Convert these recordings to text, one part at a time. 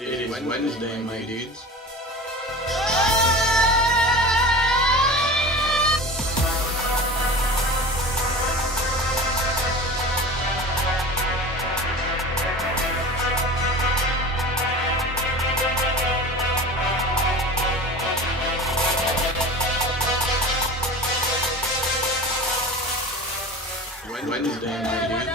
It is Wednesday, my dudes. Wednesday, my dudes.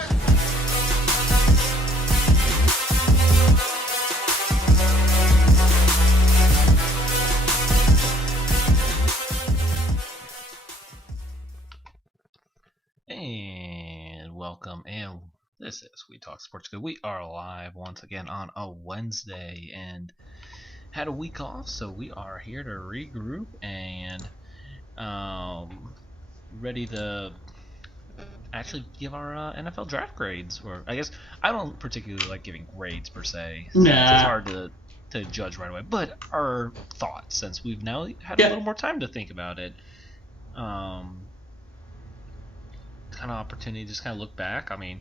And welcome, and this is We Talk Sports Good. We are live once again on a Wednesday and had a week off, so we are here to regroup and ready to actually give our NFL draft grades. Or I guess I don't particularly like giving grades per se. Nah. It's hard to judge right away, but our thoughts, since we've now had a little more time to think about it. Kind of opportunity to just kind of look back. I mean,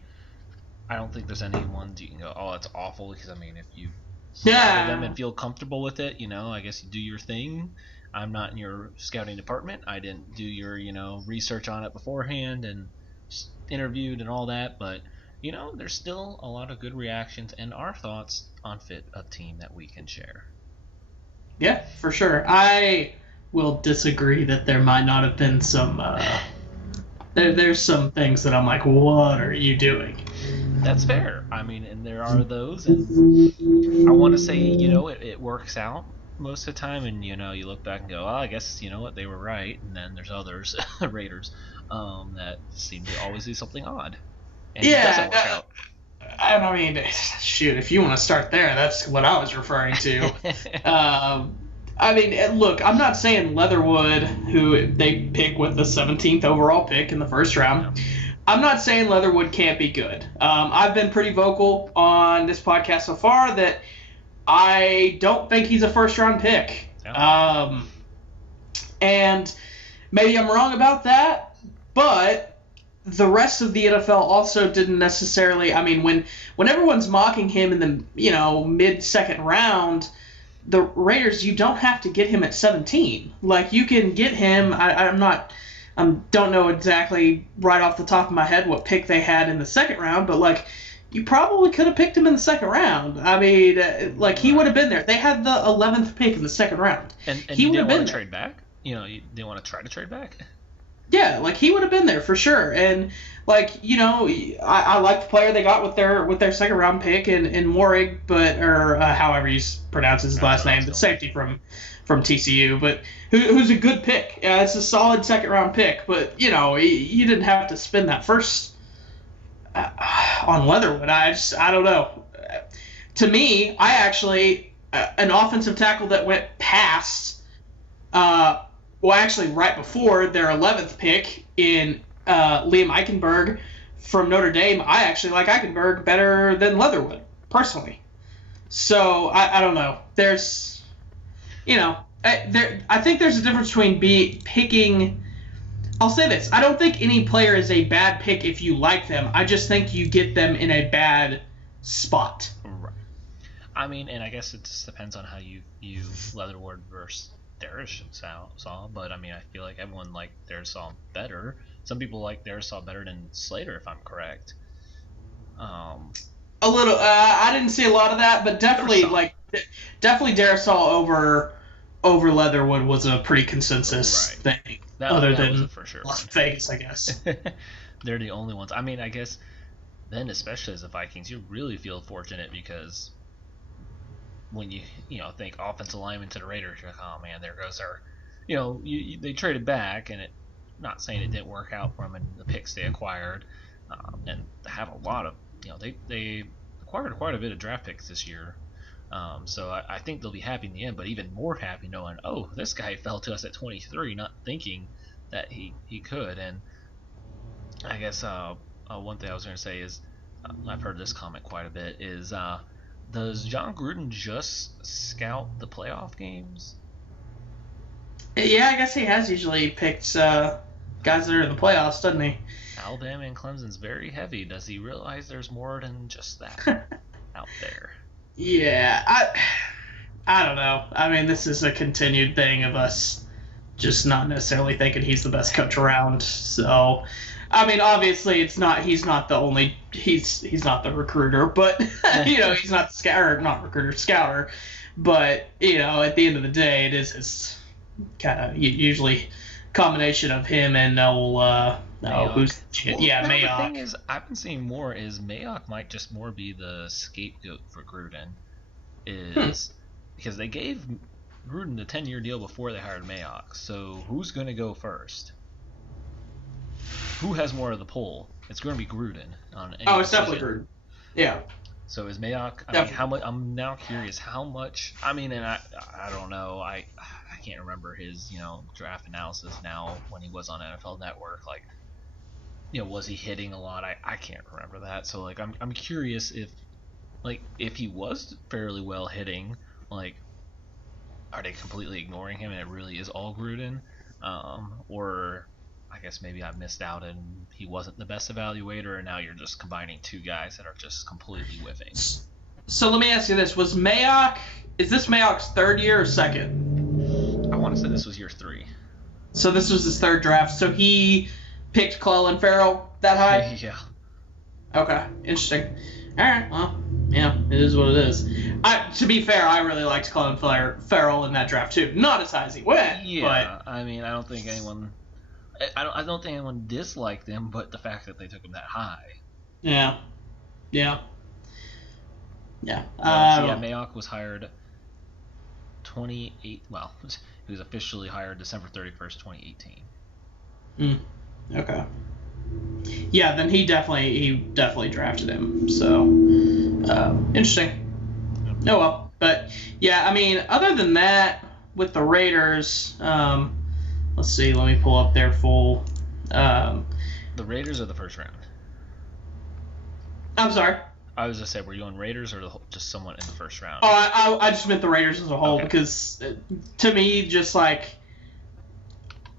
I don't think there's any ones you can go, oh, it's awful, because I mean, if you scout them and feel comfortable with it, I guess you do your thing. I'm not in your scouting department. I didn't do your research on it beforehand and interviewed and all that, but there's still a lot of good reactions and our thoughts on fit a team that we can share. Yeah, for sure. I will disagree that there might not have been some there's some things that I'm like, what are you doing? That's fair. I mean, and there are those, and I want to say, it works out most of the time, and you look back and go, oh, I guess what, they were right. And then there's others, Raiders, that seem to always do something odd, and it doesn't work out. I mean, shoot, if you want to start there, that's what I was referring to. I mean, look, I'm not saying Leatherwood, who they pick with the 17th overall pick in the first round, I'm not saying Leatherwood can't be good. I've been pretty vocal on this podcast so far that I don't think he's a first-round pick. And maybe I'm wrong about that, but the rest of the NFL also didn't necessarily – I mean, when everyone's mocking him in the mid-second round – the Raiders, you don't have to get him at 17. Like, you can get him. I don't know exactly right off the top of my head what pick they had in the second round, but like, you probably could have picked him in the second round. I mean, like, he would have been there. They had the 11th pick in the second round. And he would have been there. Trade back. You didn't want to try to trade back. Yeah, like, he would have been there for sure. And like, I like the player they got with their second round pick in Morig, or however you pronounce his last name, the safety from TCU, but who's a good pick. It's a solid second round pick, but you didn't have to spend that first on Leatherwood. I don't know. To me, I actually an offensive tackle that went past, right before their 11th pick in Liam Eichenberg from Notre Dame. I actually like Eichenberg better than Leatherwood, personally. So, I don't know. There's, I think there's a difference between picking. I'll say this. I don't think any player is a bad pick if you like them. I just think you get them in a bad spot. Right. I mean, and I guess it just depends on how you view Leatherwood versus Darrisaw, but I mean, I feel like everyone liked Darrisaw better. Some people like Darrisaw better than Slater, if I'm correct. A little. I didn't see a lot of that, but definitely Darrisaw over Leatherwood was a pretty consensus thing. Other than for sure Las Vegas, I guess. They're the only ones. I mean, I guess then, especially as the Vikings, you really feel fortunate because when you think offensive lineman to the Raiders, you're like, oh man, there goes our, they traded back, and not saying it didn't work out for them in the picks they acquired, and have a lot of, they acquired quite a bit of draft picks this year, so I think they'll be happy in the end, but even more happy knowing, oh, this guy fell to us at 23, not thinking that he could. And I guess one thing I was going to say is, I've heard this comment quite a bit, is does John Gruden just scout the playoff games? Yeah, I guess he has usually picked guys that are in the playoffs, doesn't he? Alabama and Clemson's very heavy. Does he realize there's more than just that out there? Yeah, I don't know. I mean, this is a continued thing of us just not necessarily thinking he's the best coach around. So, I mean, obviously, it's not. He's not the only. He's not the recruiter, but he's not the scouter, not recruiter, scouter. But at the end of the day, it is his kind of usually combination of him and The thing Mayock. is, I've been seeing more is Mayock might just more be the scapegoat for Gruden, is because they gave Gruden the 10-year deal before they hired Mayock. So who's going to go first? Who has more of the pull? It's going to be Gruden on any It's decision. definitely Gruden. Yeah. So is Mayock? I mean, how much? I'm now curious how much. I mean, and I don't know. I can't remember his draft analysis now when he was on NFL Network. Like, was he hitting a lot? I can't remember that. So like, I'm curious if he was fairly well hitting, like, are they completely ignoring him and it really is all Gruden? Or I guess maybe I missed out and he wasn't the best evaluator, and now you're just combining two guys that are just completely whiffing. So let me ask you this: is this Mayock's third year or second? I want to say this was year 3. So this was his third draft. So he picked Clelin Ferrell that high? Yeah. Okay, interesting. All right, well, it is what it is. To be fair, I really liked Clelin Ferrell in that draft too. Not as high as he went, Yeah, but I mean, I don't think anyone disliked him, but the fact that they took him that high. Yeah. Mayock was hired 28. Well, he was officially hired December 31st, 2018. Okay. Yeah, then he definitely drafted him. So interesting. Oh well, but yeah, I mean, other than that, with the Raiders, let's see. Let me pull up their full. The Raiders are the first round. I'm sorry. I was just saying, were you on Raiders or just someone in the first round? Oh, I just meant the Raiders as a whole because to me, just like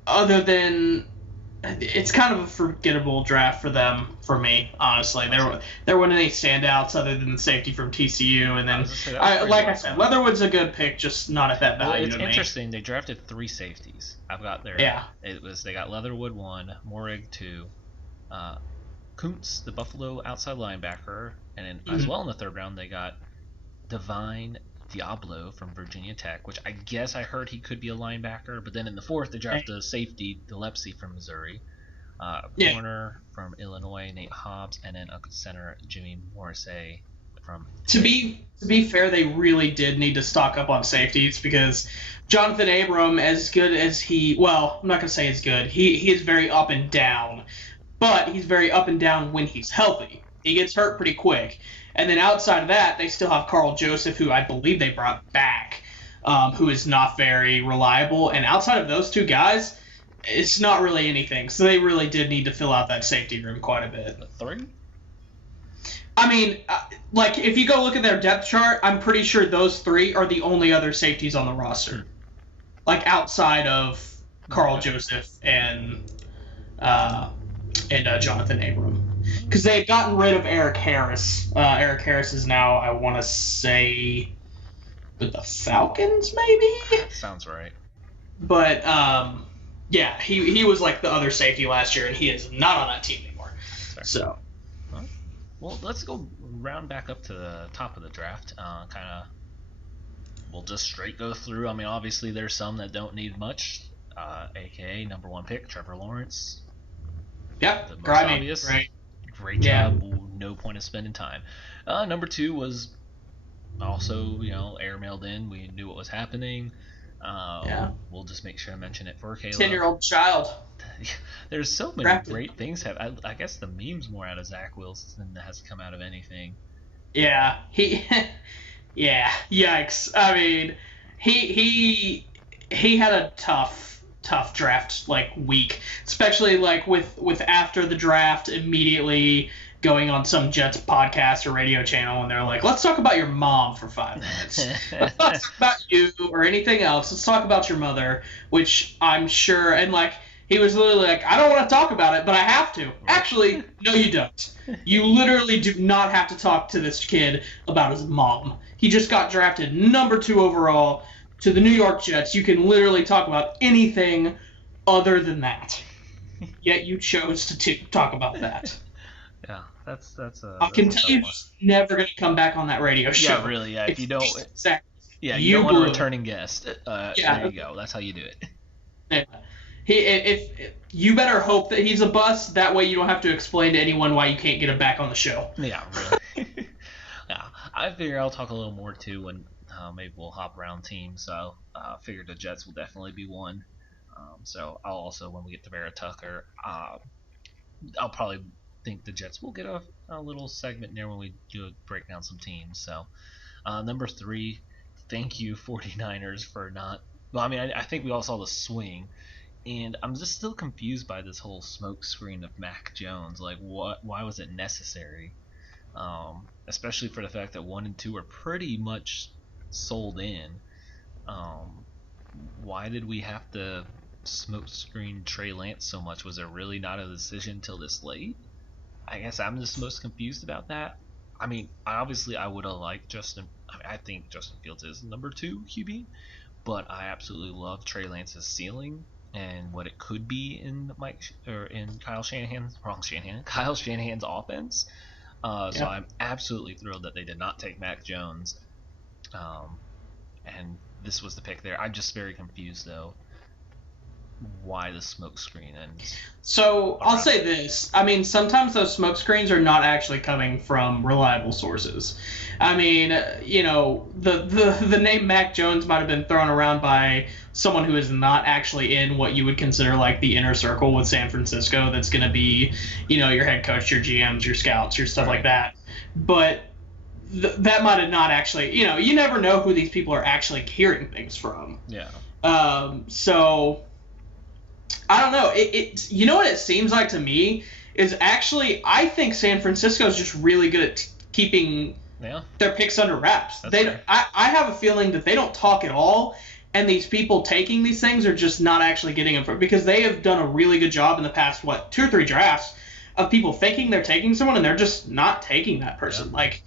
other than it's kind of a forgettable draft for them, for me, honestly. There weren't any standouts other than the safety from TCU, and then I said, Leatherwood's a good pick, just not at that value. It's interesting. They drafted 3 safeties. I've got their. Yeah. They got Leatherwood 1, Morig 2, Kuntz, the Buffalo outside linebacker, and then as well in the third round they got Divine Diablo from Virginia Tech, which I guess I heard he could be a linebacker, but then in the fourth they drafted a safety, Delepsy from Missouri, corner from Illinois, Nate Hobbs, and then a center, Jimmy Morrissey from. To be fair, they really did need to stock up on safeties because Jonathan Abram, as good as I'm not going to say as good, he is very up and down, but he's very up and down when he's healthy. He gets hurt pretty quick. And then outside of that, they still have Carl Joseph, who I believe they brought back, who is not very reliable. And outside of those two guys, it's not really anything. So they really did need to fill out that safety room quite a bit. 3? I mean, if you go look at their depth chart, I'm pretty sure those 3 are the only other safeties on the roster. Outside of Carl Joseph and Jonathan Abram. Because they had gotten rid of Eric Harris. Eric Harris is now, I want to say, with the Falcons, maybe? Sounds right. But, yeah, he was like the other safety last year, and he is not on that team anymore. Sorry. So. Well, let's go round back up to the top of the draft. We'll just straight go through. I mean, obviously there's some that don't need much, a.k.a. number 1 pick, Trevor Lawrence. Yep, the most obvious. Right. Great job. No point of spending time. Number 2 was also, airmailed in. We knew what was happening. We'll just make sure to mention it for Kayla. 10-year-old child. There's so many Drafted. great things. I guess the meme's more out of Zach Wilson than has come out of anything. Yeah, yeah, yikes. I mean, he had a tough draft week, especially with after the draft immediately going on some Jets podcast or radio channel, and they're like, let's talk about your mom for 5 minutes. Let's not talk about you or anything else. Let's talk about your mother, which I'm sure, and He was literally like, I don't want to talk about it, but I have to. Actually, no, you don't. You literally do not have to talk to this kid about his mom. He just got drafted number 2 overall to the New York Jets. You can literally talk about anything other than that. Yet you chose to talk about that. Yeah, that's I can tell you he's never going to come back on that radio show. Yeah, really, yeah. If you don't... Exactly. Yeah, you don't want a returning guest. There you go. That's how you do it. Yeah. If you better hope that he's a bust. That way you don't have to explain to anyone why you can't get him back on the show. Yeah, really. Yeah, I figure I'll talk a little more too when maybe we'll hop around teams. So I figure the Jets will definitely be one. So I'll also, when we get to Vera Tucker, I'll probably think the Jets will get a little segment there when we do break down some teams. So number 3, thank you 49ers for not. Well, I mean, I think we all saw the swing. And I'm just still confused by this whole smoke screen of Mac Jones. Like, why was it necessary? Especially for the fact that 1 and 2 are pretty much sold in. Why did we have to smoke screen Trey Lance so much? Was it really not a decision till this late? I guess I'm just most confused about that. I mean, obviously I would have liked Justin. I think Justin Fields is number 2 QB, but I absolutely love Trey Lance's ceiling and what it could be in Kyle Shanahan's offense. So I'm absolutely thrilled that they did not take Mac Jones, and this was the pick there. I'm just very confused though. Why the smoke screen? And so I'll say this. I mean, sometimes those smoke screens are not actually coming from reliable sources. I mean, you know, the name Mac Jones might have been thrown around by someone who is not actually in what you would consider like the inner circle with San Francisco. That's going to be, you know, your head coach, your GMs, your scouts, your stuff like that. But that might have not actually, you know, you never know who these people are actually hearing things from. Yeah. So I don't know. It you know what it seems like to me is actually I think San Francisco is just really good at keeping their picks under wraps. I have a feeling that they don't talk at all, and these people taking these things are just not actually getting them because they have done a really good job in the past 2 or 3 drafts of people thinking they're taking someone and they're just not taking that person. Yeah. Like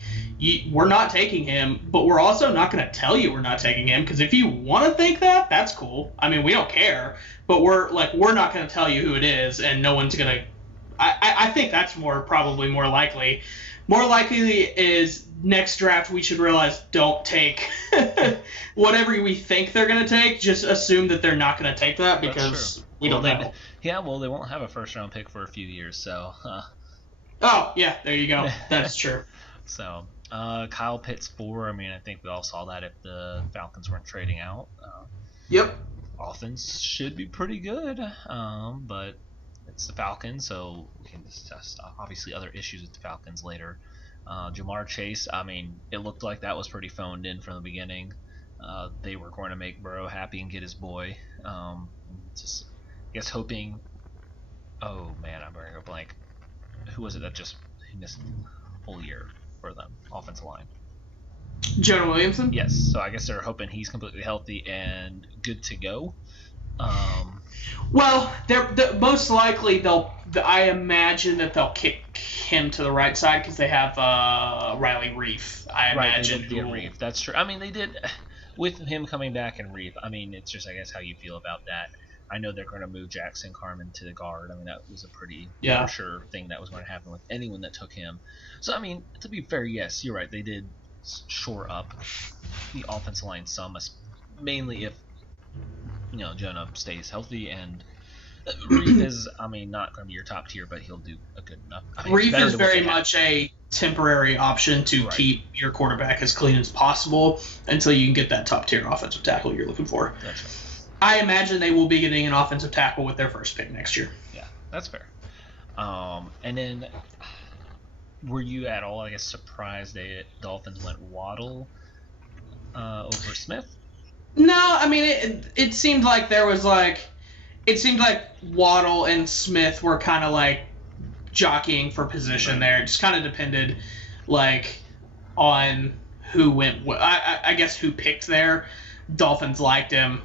we're not taking him, but we're also not going to tell you we're not taking him because if you want to think that, that's cool. I mean, we don't care, but we're not going to tell you who it is, and no one's going to. I think that's probably more likely. More likely is next draft we should realize don't take whatever we think they're going to take. Just assume that they're not going to take that because we don't know. Yeah, well, they won't have a first-round pick for a few years, so. Oh, yeah, there you go. That's true. So, Kyle Pitts 4. I mean, I think we all saw that if the Falcons weren't trading out. Yep. Offense should be pretty good, but it's the Falcons, so we can discuss obviously other issues with the Falcons later. Jamar Chase, I mean, it looked like that was pretty phoned in from the beginning. They were going to make Burrow happy and get his boy. Just, I guess, hoping. Oh man, I'm going to go blank. Who was it that just missed a whole year for them? Offensive line. Jonah Williamson? Yes, so I guess they're hoping he's completely healthy and good to go. Well, they're most likely I imagine that they'll kick him to the right side because they have Riley Reif. I imagine. Right, Reif. That's true. I mean, they did with him coming back and Reif. I mean, it's just I guess how you feel about that. I know they're going to move Jackson Carman to the guard. I mean, that was a pretty for sure thing that was going to happen with anyone that took him. So, I mean, to be fair, yes, you're right. They did shore up the offensive line some, mainly if, you know, Jonah stays healthy. And Reif is, I mean, not going to be your top tier, but he'll do a good enough. I mean, Reif is very much a temporary option to keep your quarterback as clean as possible until you can get that top tier offensive tackle you're looking for. That's right. I imagine they will be getting an offensive tackle with their first pick next year. Yeah, that's fair. And then, were you at all, I guess, surprised that Dolphins went Waddle over Smith? No, I mean, it seemed like there was it seemed like Waddle and Smith were kind of like jockeying for position there. It just kind of depended on who went. I guess who picked there. Dolphins liked him.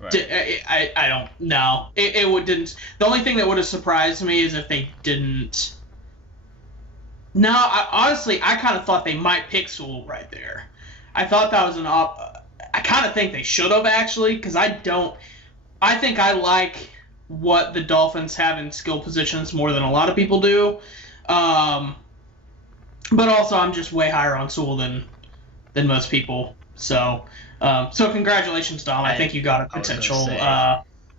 Right. I don't know. Didn't. The only thing that would have surprised me is if they didn't. No, honestly, I kind of thought they might pick Sewell right there. I thought that was I kind of think they should have, actually, because I think I like what the Dolphins have in skill positions more than a lot of people do. But also, I'm just way higher on Sewell than most people. So congratulations, Dom. I think you got a potential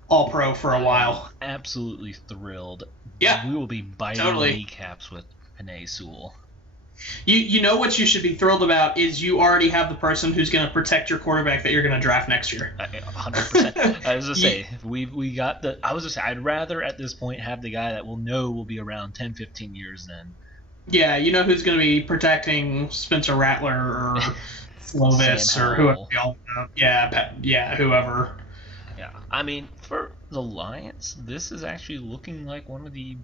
All-Pro for a while. Absolutely thrilled. Yeah, we will be biting kneecaps with Penei Sewell. You know what you should be thrilled about is you already have the person who's going to protect your quarterback that you're going to draft next year. 100%. I was going to say, we got the. I was going to say, I'd rather at this point have the guy that we'll know will be around 10, 15 years than. Yeah, you know who's going to be protecting Spencer Rattler or Slovis or whoever. Yeah, whoever. Yeah, I mean, for the Lions, this is actually looking like one of the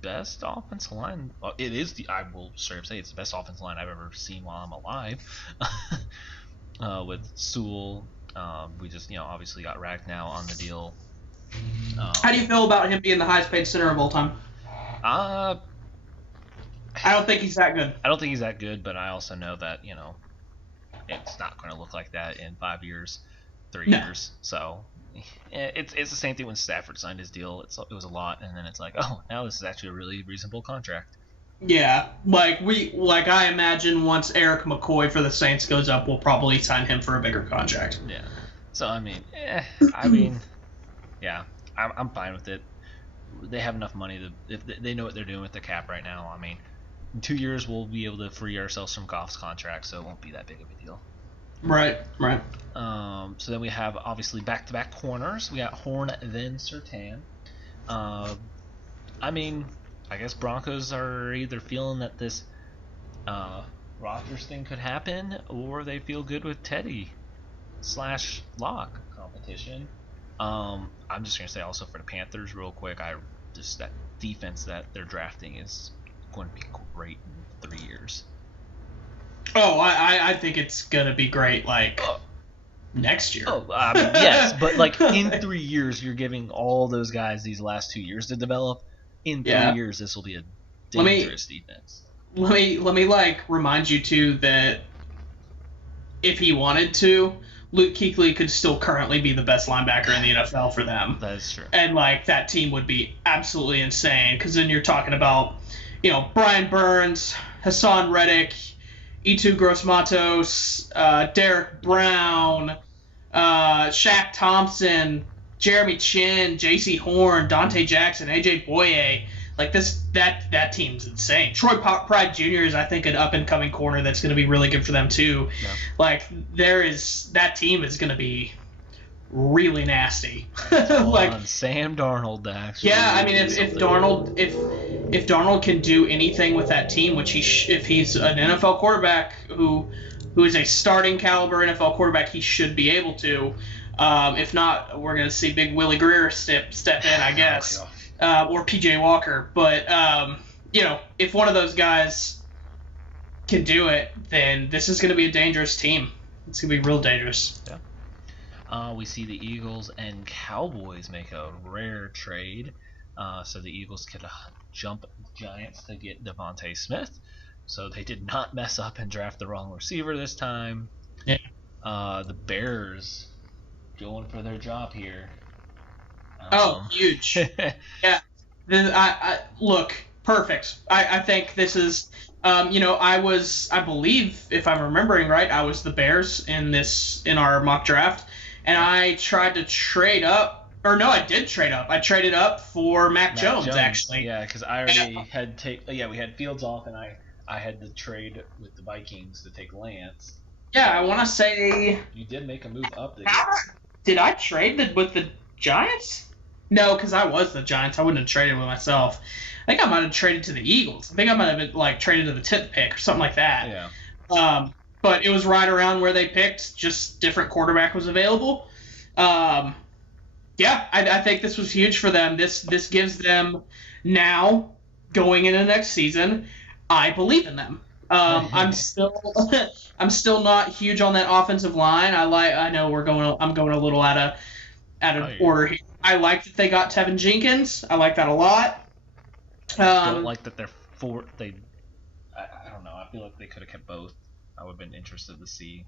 best offensive line. Well, it is I will straight up say it's the best offensive line I've ever seen while I'm alive. With Sewell, we just obviously got Ragnow on the deal. How do you feel about him being the highest paid center of all time? I don't think he's that good. I don't think he's that good, but I also know that it's not going to look like that in 5 years, 3 years. So. It's the same thing when Stafford signed his deal. It was a lot, and then it's like, oh, now this is actually a really reasonable contract. Yeah, I imagine once Eric McCoy for the Saints goes up, we'll probably sign him for a bigger contract. Yeah. So I'm fine with it. They have enough money if they know what they're doing with the cap right now. I mean, in 2 years we'll be able to free ourselves from Goff's contract, so it won't be that big of a deal. Right. So then we have obviously back-to-back corners. We got Horn, then Surtain. I mean, I guess Broncos are either feeling that this Rodgers thing could happen, or they feel good with Teddy/Lock competition. I'm just gonna say also for the Panthers, real quick, that defense that they're drafting is going to be great in 3 years. Oh, I think it's gonna be great. Next year. Oh, yes, but in 3 years, you're giving all those guys these last 2 years to develop. In 3 years, this will be a dangerous defense. Let me remind you too that if he wanted to, Luke Kuechly could still currently be the best linebacker in the NFL for them. That is true. And that team would be absolutely insane because then you're talking about, Brian Burns, Hassan Reddick, Itu Gross-Matos, Derek Brown, Shaq Thompson, Jeremy Chin, J.C. Horn, Dante Jackson, A.J. Boye. That team's insane. Troy Pride Jr. is, I think, an up-and-coming corner that's going to be really good for them, too. Yeah. That team is going to be really nasty. Sam Darnold, actually. Yeah, I mean, if Darnold can do anything with that team, which if he's an NFL quarterback who is a starting caliber NFL quarterback, he should be able to. If not, we're gonna see Big Willie Greer step in, I guess, or PJ Walker. But if one of those guys can do it, then this is gonna be a dangerous team. It's gonna be real dangerous. Yeah. We see the Eagles and Cowboys make a rare trade. So the Eagles could jump Giants to get Devontae Smith. So they did not mess up and draft the wrong receiver this time. Yeah. The Bears going for their job here. Huge. Yeah. Look, perfect. I think this is, I believe, if I'm remembering right, I was the Bears in our mock draft. And I tried to trade up, or no, I did trade up. I traded up for Mac Jones, actually. Yeah, because I already we had Fields off, and I had to trade with the Vikings to take Lance. Yeah, I want to say you did make a move up. Did I trade with the Giants? No, because I was the Giants. I wouldn't have traded with myself. I think I might have traded to the Eagles. I think I might have been traded to the 10th pick or something like that. Yeah. But it was right around where they picked, just different quarterback was available. I think this was huge for them. This gives them now, going into next season, I believe in them. I'm still not huge on that offensive line. I'm going a little out out of order here. I like that they got Tevin Jenkins. I like that a lot. Don't like that I don't know. I feel like they could have kept both. I would have been interested to see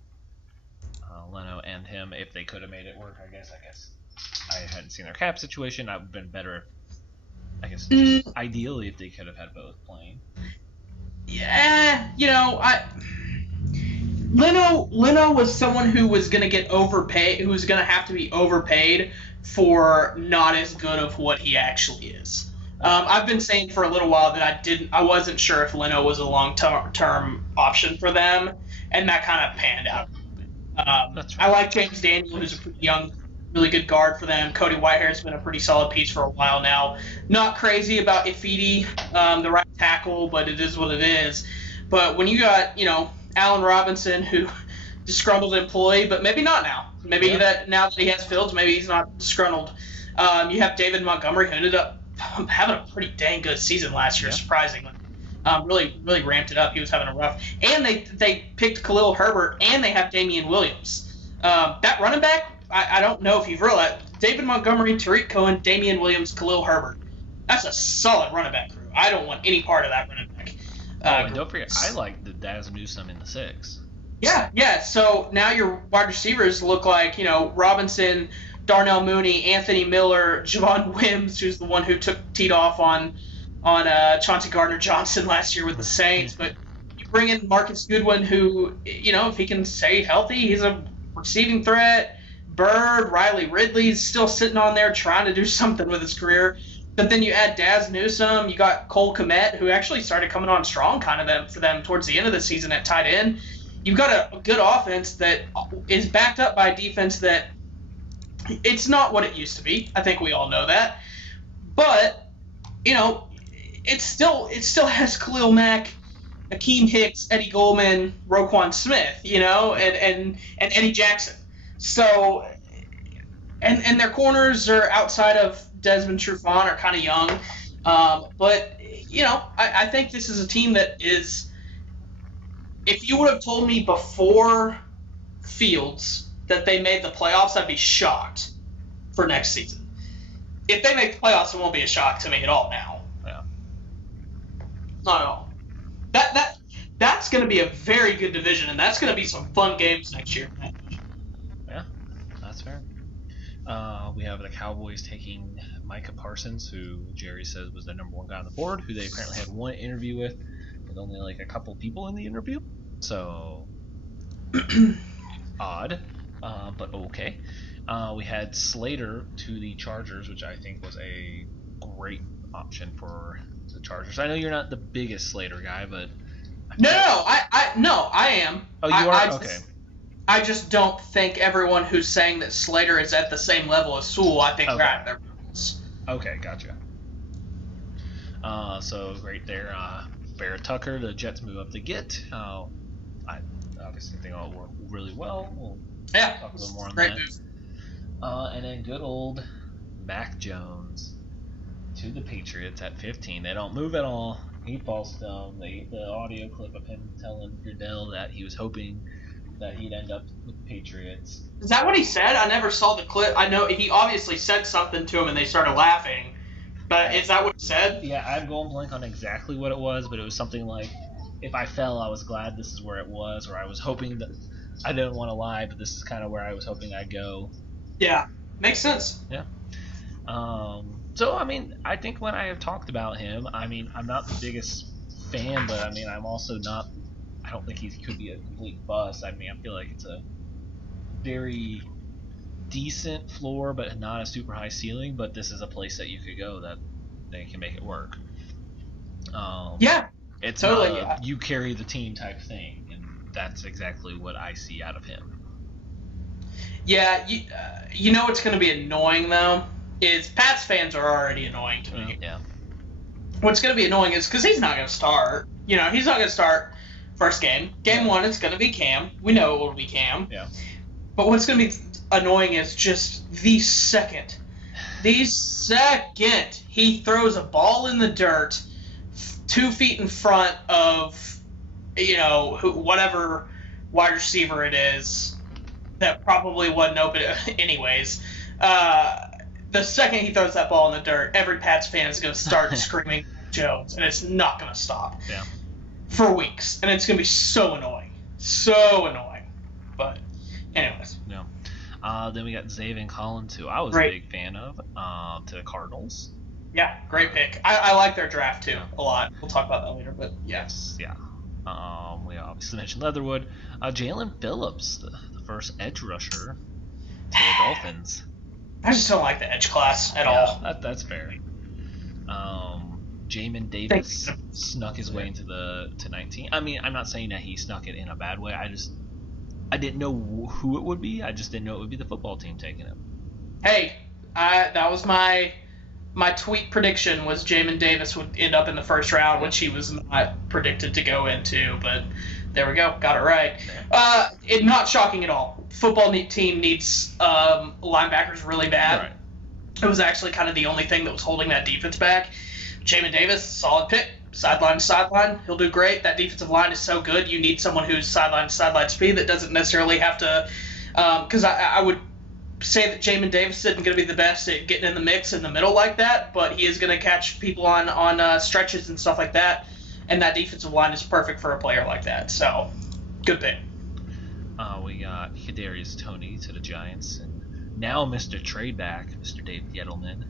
Leno and him if they could have made it work. I guess I hadn't seen their cap situation. I would have been better. I guess just ideally if they could have had both playing. Yeah, Leno was someone who was going to get overpaid, who was going to have to be overpaid for not as good of what he actually is. I've been saying for a little while that I wasn't sure if Leno was a long-term option for them, and that kind of panned out. That's right. I like James Daniel, who's a pretty young, really good guard for them. Cody Whitehair's been a pretty solid piece for a while now. Not crazy about Ifedi, the right tackle, but it is what it is. But when you got, Allen Robinson, who disgruntled employee, but maybe not now. Maybe that now that he has Fields, maybe he's not disgruntled. You have David Montgomery, who ended up having a pretty dang good season last year, surprisingly. Really ramped it up. He was having a rough. And they picked Khalil Herbert, and they have Damian Williams. That running back, I don't know if you've realized, David Montgomery, Tariq Cohen, Damian Williams, Khalil Herbert. That's a solid running back crew. I don't want any part of that running back. And don't forget, I like the Daz Newsome in the 6. Yeah. So now your wide receivers look like, Robinson, Darnell Mooney, Anthony Miller, Javon Wims, who's the one who teed off on Chauncey Gardner-Johnson last year with the Saints. But you bring in Marcus Goodwin, who, if he can stay healthy, he's a receiving threat. Bird, Riley Ridley's still sitting on there trying to do something with his career. But then you add Daz Newsome, you got Cole Kmet, who actually started coming on strong for them towards the end of the season at tight end. You've got a good offense that is backed up by a defense that it's not what it used to be. I think we all know that. But, it still has Khalil Mack, Akeem Hicks, Eddie Goldman, Roquan Smith, and Eddie Jackson. So, and their corners are outside of Desmond Trufant are kind of young. But, I think this is a team that is, if you would have told me before Fields that they made the playoffs, I'd be shocked for next season. If they make the playoffs, it won't be a shock to me at all now. Yeah. Not at all. That's going to be a very good division, and that's going to be some fun games next year. Yeah, that's fair. We have the Cowboys taking Micah Parsons, who Jerry says was the number one guy on the board, who they apparently had one interview with only like a couple people in the interview. So, odd, but okay. We had Slater to the Chargers, which I think was a great option for the Chargers. I know you're not the biggest Slater guy, but I am. Oh, you are? Okay. I just don't think everyone who's saying that Slater is at the same level as Sewell, I think they're at their levels. Okay, gotcha. So great there. Barrett Tucker, the Jets move up to get. I obviously think it'll work really well. We'll talk a little more on that. Move. And then good old Mac Jones to the Patriots at 15. They don't move at all. He falls down. The audio clip of him telling Goodell that he was hoping that he'd end up with the Patriots. Is that what he said? I never saw the clip. I know he obviously said something to him and they started laughing. But is that what he said? Yeah, I'm going blank on exactly what it was, but it was something like, if I fell, I was glad this is where it was, or I was hoping that, I didn't want to lie, but this is kind of where I was hoping I'd go. Yeah, makes sense. Yeah. So, I think when I have talked about him, I'm not the biggest fan, but I'm also not, I don't think he could be a complete bust. I feel like it's a very decent floor, but not a super high ceiling, but this is a place that you could go that they can make it work. It's totally. You carry the team type thing, and that's exactly what I see out of him. Yeah, you know what's going to be annoying, though, is Pats fans are already annoying to me. Yeah. What's going to be annoying is because he's not going to start. He's not going to start first game. Game one, it's going to be Cam. We know it will be Cam. Yeah. But what's going to be annoying is just the second he throws a ball in the dirt 2 feet in front of, whatever wide receiver it is that probably wasn't open anyways. The second he throws that ball in the dirt, every Pats fan is going to start screaming Jones, and it's not going to stop for weeks, and it's going to be so annoying. So annoying. But anyways. Yeah. Then we got Javon Holland, who I was a big fan of, to the Cardinals. Yeah, great pick. I like their draft, too, a lot. We'll talk about that later, but yes. Yeah. We obviously mentioned Leatherwood. Jalen Phillips, the first edge rusher to the Dolphins. I just don't like the edge class at all. That's fair. Jamin Davis snuck his way to 19. I mean, I'm not saying that he snuck it in a bad way. I didn't know who it would be. I just didn't know it would be the football team taking him. Hey, that was my tweet prediction was Jamin Davis would end up in the first round, which he was not predicted to go into, but there we go. Got it right. Not shocking at all. Football team needs linebackers really bad. Right. It was actually kind of the only thing that was holding that defense back. Jamin Davis, solid pick. Sideline to sideline. He'll do great. That defensive line is so good. You need someone who's sideline to sideline speed that doesn't necessarily have to because I would say that Jamin Davis isn't going to be the best at getting in the mix in the middle like that, but he is going to catch people on stretches and stuff like that, and that defensive line is perfect for a player like that. So, good pick. We got Kadarius Toney to the Giants, and now Mr. Tradeback, Mr. Dave Gettleman.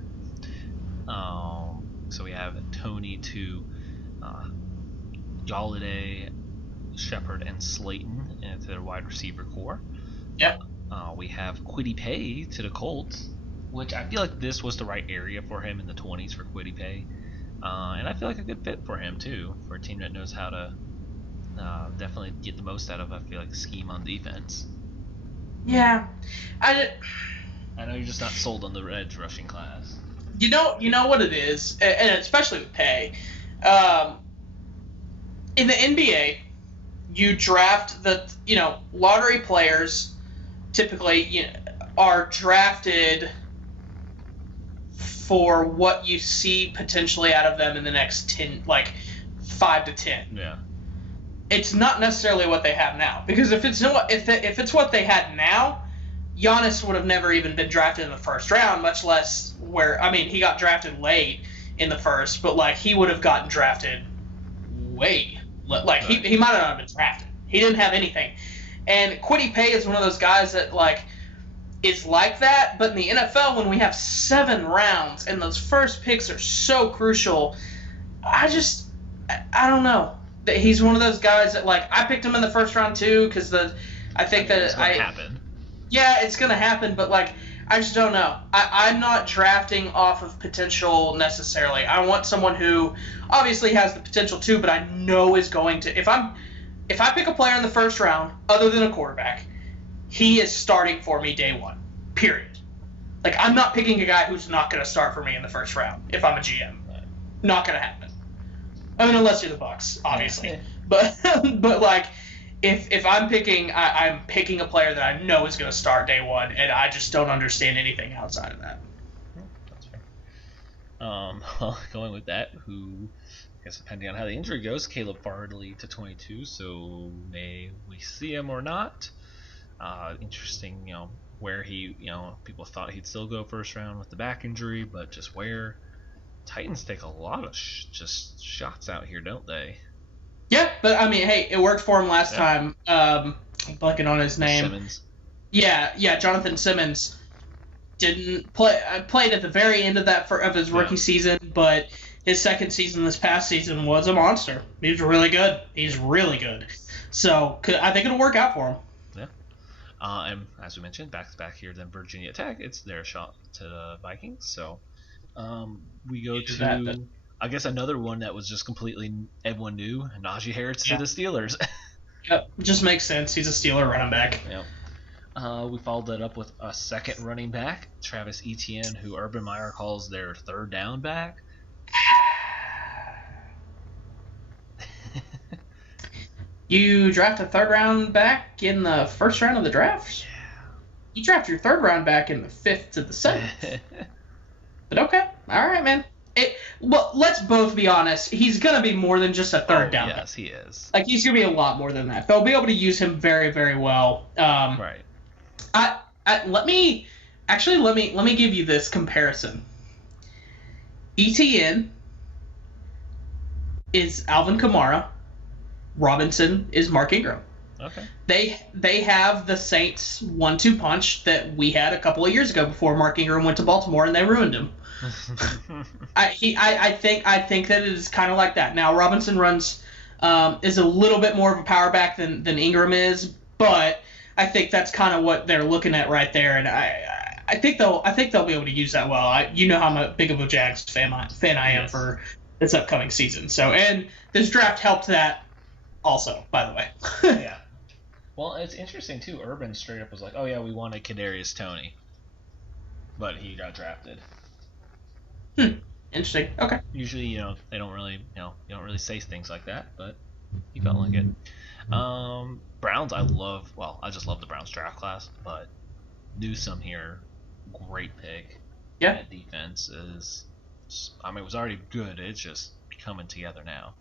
So we have Toney to Galladay, Shepard, and Slayton into their wide receiver core. Yep. We have Kwity Paye to the Colts, which I feel like this was the right area for him in the 20s for Kwity Paye. And I feel like a good fit for him, too, for a team that knows how to definitely get the most out of, I feel like, a scheme on defense. Yeah. I know you're just not sold on the edge rushing class. You know what it is, and especially with Paye. In the NBA, you draft lottery players typically are drafted for what you see potentially out of them in the next 5 to 10. Yeah. It's not necessarily what they have now, because if it's what they had now, Giannis would have never even been drafted in the first round, much less he got drafted late in the first, but he would have gotten drafted way he might not have been drafted. He didn't have anything. And Kwity Paye is one of those guys that is like that, but in the NFL when we have 7 rounds and those first picks are so crucial, I don't know. He's one of those guys that I picked him in the first round too because I think that it's gonna happen. Yeah, it's gonna happen, but I just don't know. I'm not drafting off of potential necessarily. I want someone who obviously has the potential too, but I know is going to. If I pick a player in the first round, other than a quarterback, he is starting for me day one. Period. I'm not picking a guy who's not going to start for me in the first round if I'm a GM. Not going to happen. I mean, unless you're the Bucks, obviously. But if I'm picking, I'm picking a player that I know is going to start day one, and I just don't understand anything outside of that. That's fair. Going with that, who, I guess depending on how the injury goes, Caleb Farley to 22, so may we see him or not. Interesting, where he, people thought he'd still go first round with the back injury, but just where. Titans take a lot of just shots out here, don't they? Yeah, but hey, it worked for him last time. I'm blanking on his name. Simmons. Yeah, Jonathan Simmons didn't played at the very end of his rookie season, but his second season this past season was a monster. He was really good. He's really good. So I think it'll work out for him. Yeah. And as we mentioned, back to back here, then Virginia Tech. It's their shot to the Vikings. So we go to I guess another one that was just completely everyone knew, Najee Harris to the Steelers. Yep, just makes sense. He's a Steeler running back. Yep. We followed that up with a second running back, Travis Etienne, who Urban Meyer calls their third down back. You draft a third round back in the first round of the draft? Yeah. You draft your third round back in the 5th to the 7th. But okay. All right, man. Well, let's both be honest. He's going to be more than just a third down. Yes, he is. He's going to be a lot more than that. They'll be able to use him very, very well. Right. Let me Actually, let me give you this comparison. ETN is Alvin Kamara. Robinson is Mark Ingram. Okay. They have the Saints 1-2 punch that we had a couple of years ago before Mark Ingram went to Baltimore and they ruined him. I think that it is kind of like that. Now Robinson is a little bit more of a power back than Ingram is, but I think that's kind of what they're looking at right there, and I think they'll be able to use that well. You know how big of a Jags fan I am for this upcoming season. So, and this draft helped that also, by the way. Yeah. Well, it's interesting too. Urban straight up was like, "Oh yeah, we wanted Kadarius Toney," but he got drafted. Interesting. Okay. Usually, they don't really, you don't really say things like that, but he felt like it. Browns, I just love the Browns draft class, but Newsome here, great pick. Yeah. That defense is, it was already good. It's just coming together now.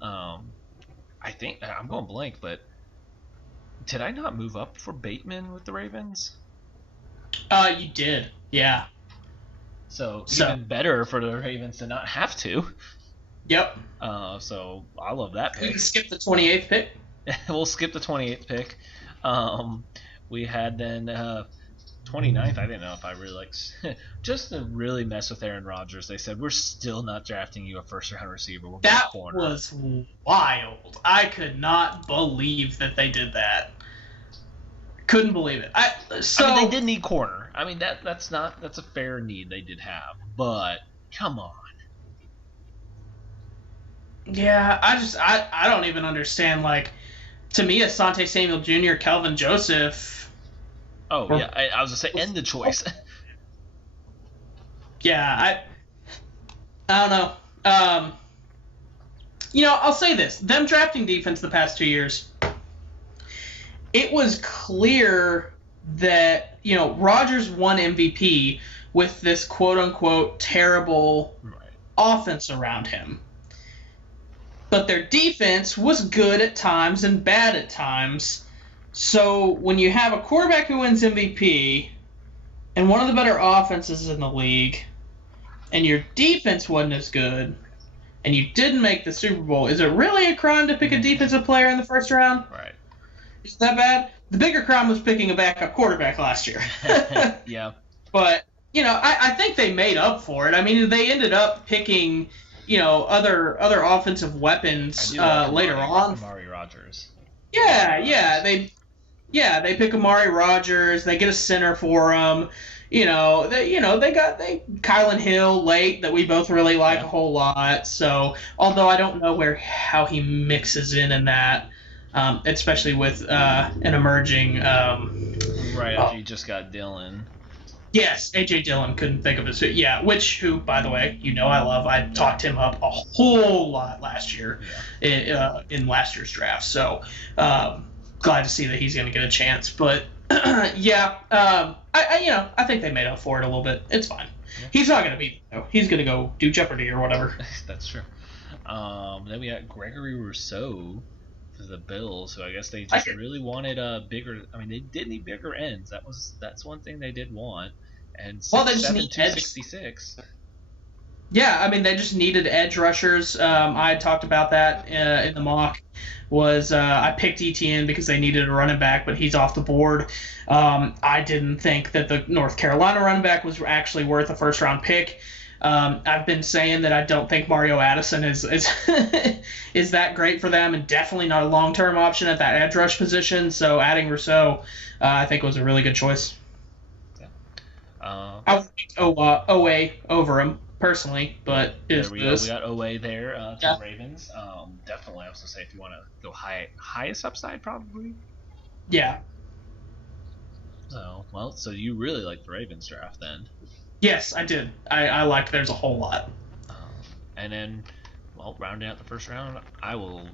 I think I'm going blank, but did I not move up for Bateman with the Ravens? You did. Yeah. So even better for the Ravens to not have to. Yep. So I love that pick. We can skip the 28th pick. We'll skip the 28th pick. We had then 29th. I didn't know if I really just to really mess with Aaron Rodgers. They said we're still not drafting you a first-round receiver. That was wild. I could not believe that they did that. Couldn't believe it. They did need corner. That's a fair need they did have, but come on. Yeah, I don't even understand. To me, Asante Samuel Jr., Kelvin Joseph. Oh yeah, I was gonna say end the choice. Yeah, I don't know. I'll say this: them drafting defense the past 2 years, it was clear that Rodgers won MVP with this quote unquote terrible offense around him. But their defense was good at times and bad at times. So when you have a quarterback who wins MVP and one of the better offenses in the league, and your defense wasn't as good, and you didn't make the Super Bowl, is it really a crime to pick a defensive player in the first round? Right. Is that bad? The bigger crime was picking a backup quarterback last year. Yeah. But, I think they made up for it. They ended up picking other offensive weapons later on. Amari Rodgers. Yeah, they pick Amari Rodgers. They get a center for him. They got Kylan Hill late that we both really like a whole lot. So although I don't know how he mixes in that, especially with an emerging. Right after you just got Dillon. Yes, A.J. Dillon, couldn't think of his... Yeah, who, by the way, I love. I talked him up a whole lot last year in last year's draft. So, glad to see that he's going to get a chance. But, I think they made up for it a little bit. It's fine. Yeah. He's not going to be... He's going to go do Jeopardy or whatever. That's true. Then we got Gregory Rousseau for the Bills, who I guess they just really wanted a bigger... they did need bigger ends. That's one thing they did want. And 6'7", 266. Yeah, they just needed edge rushers. I had talked about that in the mock. I picked ETN because they needed a running back, but he's off the board. I didn't think that the North Carolina running back was actually worth a first-round pick. I've been saying that I don't think Mario Addison is is that great for them, and definitely not a long-term option at that edge rush position. So adding Rousseau, I think was a really good choice. I would pick OA over him personally, but we got OA there to the Ravens. Definitely, I was gonna say if you want to go highest upside, probably. Yeah. So you really like the Ravens draft then? Yes, I did. I liked theirs a whole lot. And then, rounding out the first round, I will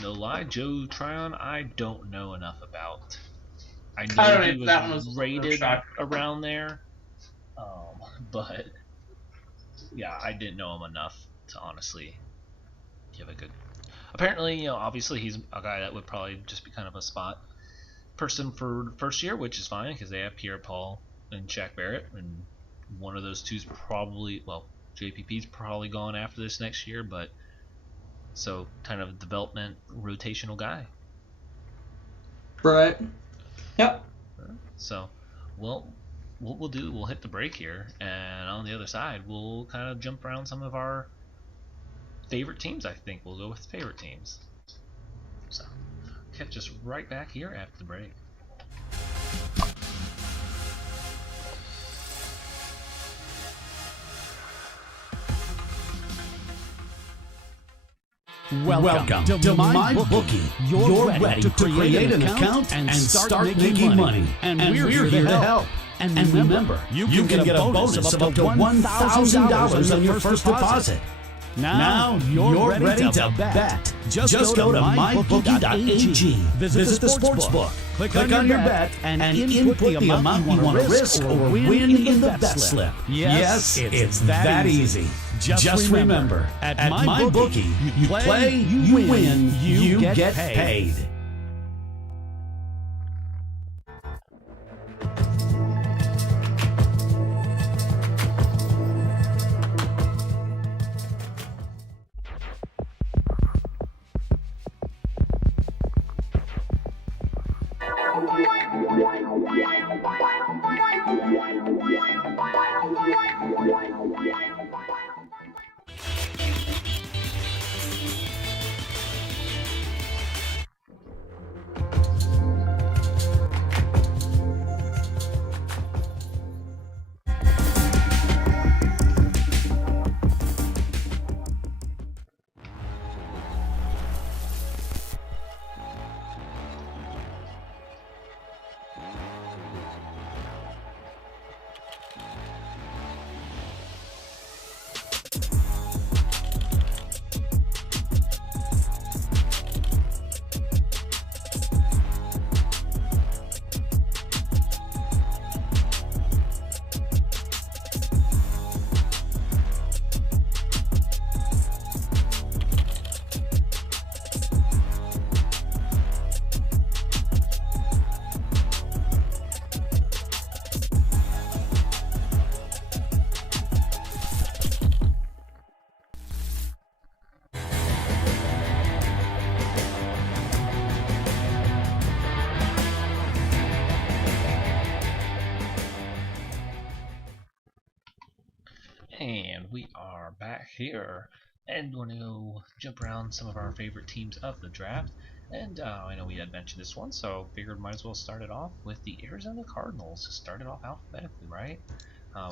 no lie, Joe Tryon, I don't know enough about. I know he was rated around there, but yeah, I didn't know him enough to honestly give a good. Apparently, obviously he's a guy that would probably just be kind of a spot person for the first year, which is fine because they have Pierre-Paul and Shaq Barrett, and one of those two's probably, well, JPP's probably gone after this next year, but so kind of development rotational guy. Right. Yep. So, well, what we'll do, we'll hit the break here, and on the other side, we'll kind of jump around some of our favorite teams. I think we'll go with favorite teams. So, catch us right back here after the break. Welcome to MyBookie. You're ready to create an account and start making money. And we're here to help. And remember, you can get a bonus of up to $1,000 on your first deposit. Now you're ready to bet. Just go to mybookie.ag. Visit the sportsbook. Click on your bet and input the amount you want to risk or win in the bet slip. Yes, it's that easy. Just remember, at MyBookie, you play, you win, you get paid. And we are back here, and we're going to go jump around some of our favorite teams of the draft. And I know we had mentioned this one, so figured might as well start it off with the Arizona Cardinals. Started off alphabetically, right?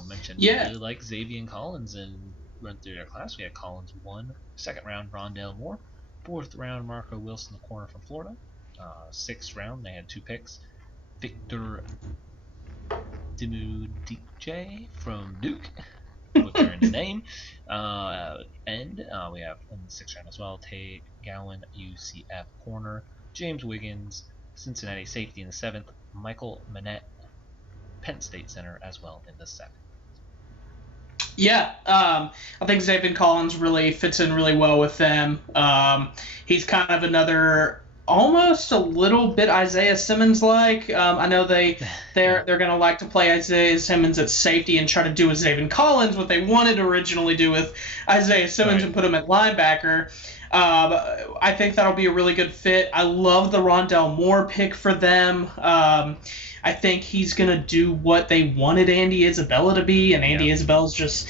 Mentioned we really like Javon Collins, and run through their class. We had Collins 1, second round Rondale Moore, fourth round Marco Wilson, the corner from Florida. Sixth round they had 2 picks, Victor Dimudice from Duke. Butchering the name. We have in the 6th round as well, Tay Gowan, UCF corner, James Wiggins, Cincinnati safety in the 7th, Michael Manette, Penn State center as well in the 7th. Yeah, I think Javon Collins really fits in really well with them. He's kind of another, almost a little bit Isaiah Simmons like. I know they're gonna like to play Isaiah Simmons at safety and try to do with Javon Collins what they wanted to originally do with Isaiah Simmons and put him at linebacker. I think that'll be a really good fit. I love the Rondale Moore pick for them. I think he's gonna do what they wanted Andy Isabella to be, and Andy Isabella's just